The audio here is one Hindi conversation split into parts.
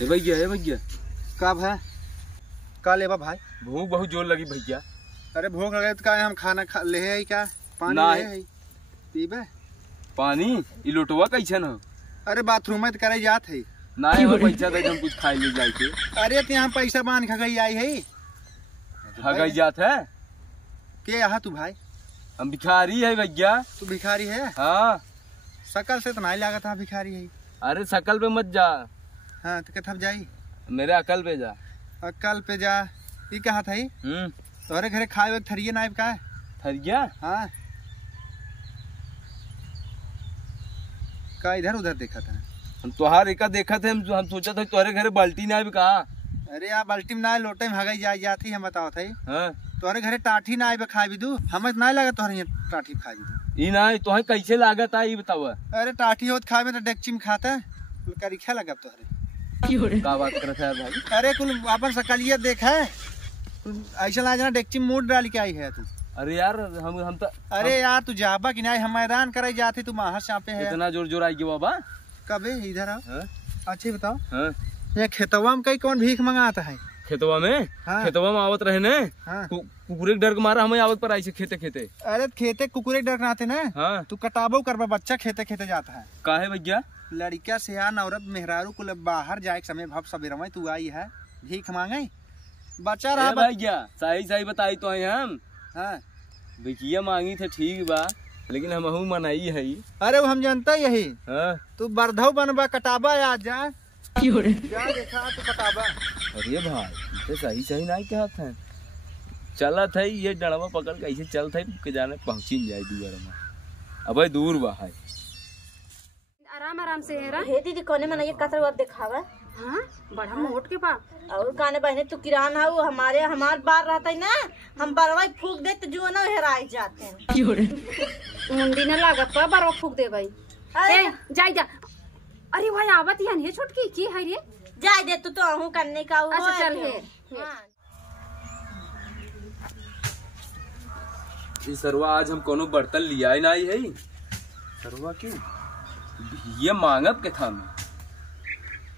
भैया कब है का लेबा भाई? भूख बहुत जोर लगी भैया। अरे भूख लगे तो का हम खाना ले है क्या? पानी ले है पीबे? पानी ई लोटवा कैसे न? अरे बाथरूम में तो करे जात है ना पैसा दे हम कुछ खाए ले जाए के। अरे तो यहाँ पैसा बांध खगई आई है खगई जात है के यहाँ तू भाई? हम भिखारी है भैया। तू भिखारी है? हाँ शकल से तो नहीं लगा था भिखारी है। अरे शकल पे मत जा। हाँ तो कब जाई? मेरे अकल पे जा। अकल पे जा ये कहा था? तोहरे घरे खाए थरिये नाइब का है? थरिया? हाँ का इधर उधर देखा था? हम तुहार एक देखा थे। हम सोचा था तुम्हारे घरे बाल्टी ना भी कहा। अरे यार बाल्टी में ना लोटे में हगई जाती हम बताओ थे। हाँ? तोहरे घरे टाठी ना आए खा भी दू हमें ना लगा तोहरे टाठी खा भी ई ना तो कैसे लागत है ये बताओ। अरे टाठी होत खाए में तो डेक्ची में खाता करीखा लगा तोहरे। का बात करत है भाई? अरे कुल अपन सकलिया देखा है ऐसा ना जाना डेक्ची में मूड डाल के आई है तू। अरे यार हम तो अरे यार तू जाबा कि नहीं? हम मैदान करे जाते तू माहर चापे है। इतना जोर जोर आई गया बाबा। कबे इधर आओ। अच्छा बताओ हाँ? ये खेतवा में कई कौन भीख मंगाता है? खेतवा में? हाँ। खेतवा में आवत रहे ने। हाँ। कुकुरे डर के मारा हमें आवत पर आई से खेते खेते। अरे खेते कुकुरे डर आते ना। हाँ। तू कटाबो करबा बच्चा खेते खेते जाता है। काहे भैया? लड़का सियान औरत मेहरारू को बाहर जाए समय भव सवेर में तू आई है भीख मांगे बच्चा रहा भैया। सही सही बताई तो हम। हाँ भिखिया मांगी थे ठीक बा लेकिन हम मनाई है। अरे वो हम जानता यही। हाँ? तू बर्धव बनबा कटाबा आ जा देखा तू कटाबा। अरे भाई तो सही सही नहीं कहत है। चला था ये डड़वा पकड़ के ऐसे चल था के जाने पहुंची जाए दूर में। अब दूर बा है। आराम आराम से हेरा। हे दीदी कोने में ये कतर वक्त दिखावा। हाँ बड़ा मोट के पा और काने बहने तू किराना हो हमार बार रहता है ना हम बरवाई फूक दे तो जो ना हेराई जाते हैं। मुंडी न लागत पा बरवा फूक दे भाई। ए जाई जा। अरे भाई आवत यान हे छोटकी की है रे? जाय दे तू तो आहू करने का वो। अच्छा चल हे। ये सरवा आज हम कोनो बर्तन लिया ही नहीं है। सरवा क्यों ये मांगब के था मैं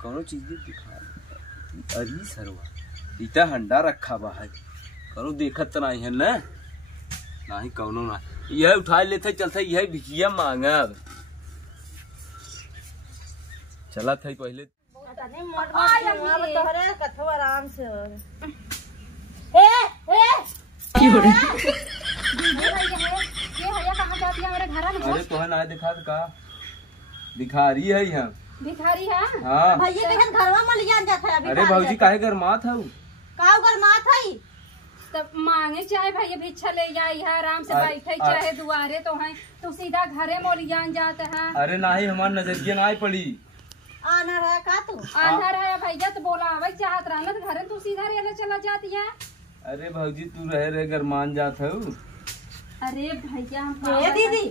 कोनो चीज भी दिखा। अरे सरवा इतना हंडा रखा बा है कोनो देखत तो नहीं है ना। नहीं कोनो ना यह उठा लेते चलते यह भिखिया मांगब। चला था पहले आराम से। अरे तो ना दिखा का भिखारी है यहाँ। भिखारी है? हाँ भैया कहन घरवा में लिया जाता है। अरे भाऊजी काहे घर मात है? का घर मात है? तब मांगे चाहे भैया भिक्षा ले जाई है आराम से बैठे चाहे दुआरे तो है तो सीधा घरे मोलिया जाता है। अरे नहीं हमार नजरिया ना पड़ी। आना रहा का तू? आना रहा भैया तो बोला आवे चाहत रहना तो घरे तू सीधा रेले चला जाती है। अरे भाऊजी तू रहे घर मान जात है। अरे भैया हम दीदी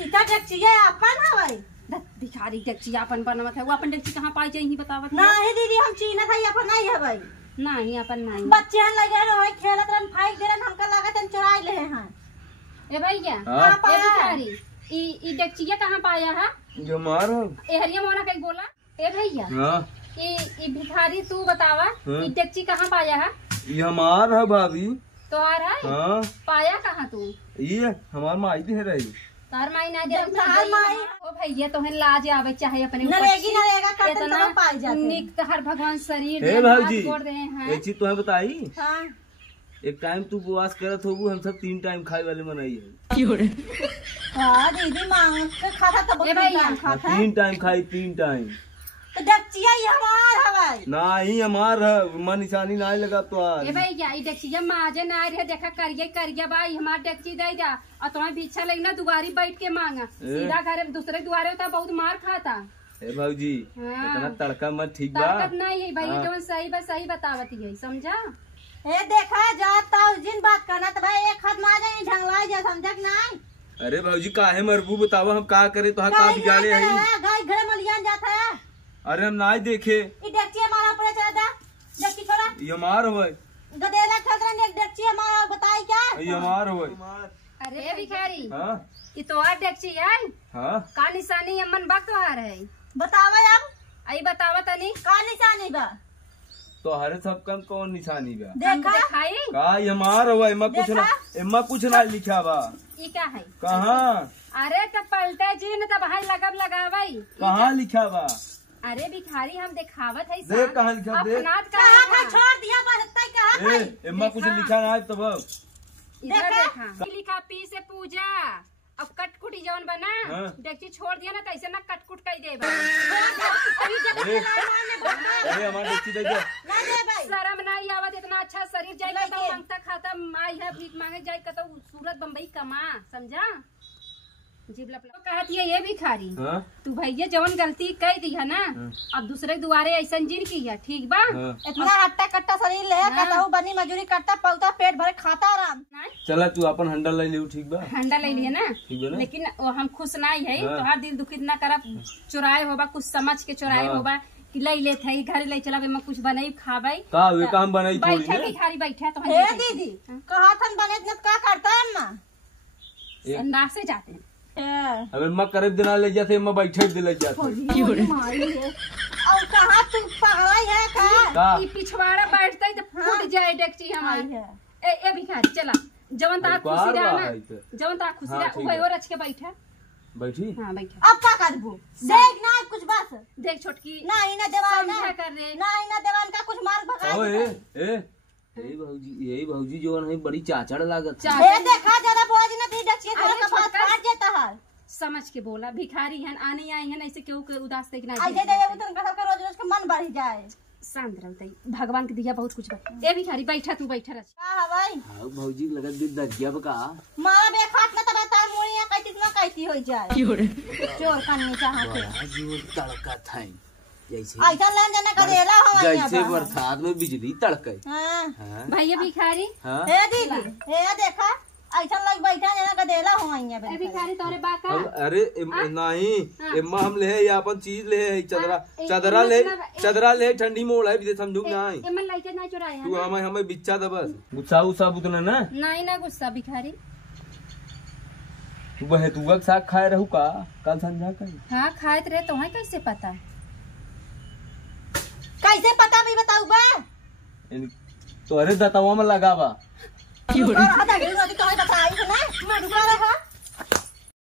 इतना डेक्चिया अपन हवाई भिखारी डेक्ची अपन बनवत है वो अपन डेक्ची कहाँ पाई जाए बतावत नहीं दीदी हम चीना था अपन नहीं है भाई। नहीं अपन नहीं बच्चे हन लगे रहे खेलत रहन फाइट दे रहन हमका लागत हम चुरा ले हैं। ए भैया हाँ? ए भिखारी ई डेक्चिया कहाँ पाया है? जो मारो ए हरिया मोना कहीं बोला। ए भैया हाँ? ई भिखारी तू बतावा ई डेक्ची कहाँ पाया है? ये हमार है भाभी। तो आ रहा है? हाँ? पाया कहाँ तू? ये हमार माई भी है रही। तार माई ना दे ओ भैया तो लाज आवे चाहे अपने नरेगा करते तो पाई जाते। निक तो हर भगवान शरीर हे भाऊजी छोड़ दे हैं। एक चीज तुम्हें बताई। हाँ? एक टाइम तू उपवास करत होबू हम सब 3 टाइम खाए वाले मनाई है। हाँ दीदी मांग के खाता तो ए भैया 3 टाइम खाई 3 टाइम। तो डेक्चिया ही हमार हवाई। नहीं हमार है मन निशानी नहीं लगा तो आज। ए भैया ई डेक्चिया माजे ना रे देखा करिए भाई हमार डेक्ची दे जा और तुम्हें भिक्षा लेना दुआरी बैठ के मांगा सीधा घर दूसरे दुआरे होता बहुत मार खाता। ए भाऊजी इतना तड़का मत ठीक बा। ताकत नहीं है भैया जो सही बतावती है समझा। ए देखा जाता जिन बात करना तो भाई एक हाथ मार जाए ढंगला जा समझा कि नहीं। अरे भाऊजी काहे मरबू बतावा हम का करे तो का बिगाड़े है। गाय घर में लिया जाता है। अरे हम नहीं देखे। ई डेक्ची मारा पड़े चला दा डेक्ची छोड़ा ये मार होय गदेला खेल रहे एक डेक्ची मारा बताई क्या? ये मार होय। अरे भिखारी हां ई तो आ डेक्ची है। हां का निशानी अमन बा तो आ रहे बतावा अब आई बतावा तनी का निशानी बा तो हरे सब कम कौन निशानी बा? देखा दिखाई का ये हमार हुआ एमा कुछ ना लिखा बा। ई क्या है? कहाँ अरे तब पलटे जी न तब हाई लगब लगावई। कहाँ लिखा बा? अरे भिखारी हम दिखावत है देख कहाँ लिखा देख। अपनात कहा का था छोड़ दिया बहत्ता कहा ए एमा कुछ लिखा ना है तब। इधर देखा लिखा पी से पूजा अब कटकुटी जवन बना हाँ। देखी छोड़ दिया ना तो ऐसे ना कटकुट कर दे अभी जब ए, अरे हमारे देखी देखो ना दे भाई शर्म नहीं आवत इतना अच्छा शरीर जाए नहीं तो के। मांगता खाता आई है भीख मांगे जाए तो सूरत बम्बई कमा समझा जिबला कहती है ये भिखारी हाँ? तू भैया जवन गलती कह दी है ना अब दूसरे दुआरे ऐसा जिन की है ठीक बा हाँ। इतना हट्टा कट्टा शरीर ले कहता बनी मजूरी करता पलता पेट भरे खाता आराम चला तू अपन हंडल ले लियो ठीक बा। हंडा ले लिए ना ठीक बा ना? लेकिन वो हम खुश नहीं है हाँ। तोहार दिल दुखित ना करब चुराए होबा कुछ समझ के चुराए हाँ। होबा कि ले लेते है घर ले चला मैं कुछ बनाई खाबाई का वे काम बनाई थोड़ी बैठे ने भिखारी बैठे तो हे दीदी कहा थन बने इतना का करता है अम्मा अंदाज से जाते हैं अबे मैं करीब दिना ले जाते मैं बैठे दे ले जाते और कहा तू पागल है का का ई पिछवाड़ा बैठते ही तो फूट जाए डेक्ची हमारी ए भिखारी चला जवन ता अरे खुशी बार रहा बार ना आई तो। जवन ता खुशी हाँ, रहा ठीक ऊपर है। और रच के बैठा बैठी हाँ बैठा अब का करबो देख ना कुछ बात देख छोटकी ना इना देवान ना समझा कर रे ना इना देवान का कुछ मार भगा ओए यही भौजी जो है बड़ी चाचड़ लागत है। ए देखा जरा बोझ ना थी डचिए अरे का बात छोटका। काट जाता है समझ के बोला भिखारी हैं आने आई हैं ऐसे क्यों के उदास देख ना आई दे दे उतन का सबका रोज रोज का मन बढ़ जाए शांत रहते भगवान के दिया बहुत कुछ बा ए भिखारी बैठा तू बैठा रह का हवाई हाँ भौजी लगत दी दरिया का मां बे खात ना तबता मुड़िया कहती ना कहती हो जाए चोर करने चाहत है जीवन तड़का था जैसे ऐसा लेन देना करेला हो जैसे बरसात में बिजली तड़के। हां हाँ? भैया भिखारी हाँ? हे दीदी हे देखा ऐसा लग बैठा जना करेला हो ए बे भिखारी तोरे बाका अब अरे नहीं एम्मा हम ले है या अपन चीज ले है चदरा ले ठंडी में ओढ़ाई भी समझू नहीं ए मन लाइके ना चुराए तू है हमें हमें बिच्चा दे बस गुस्सा उसा बुतना ना नहीं ना गुस्सा भिखारी तू बहे तू साग खाए रहू का कल संझा कहीं हाँ खाए रहे तो कैसे पता कैसे पता भी बताऊ बा तो अरे दतवा में लगावा तो बताई ना मरुआ रहा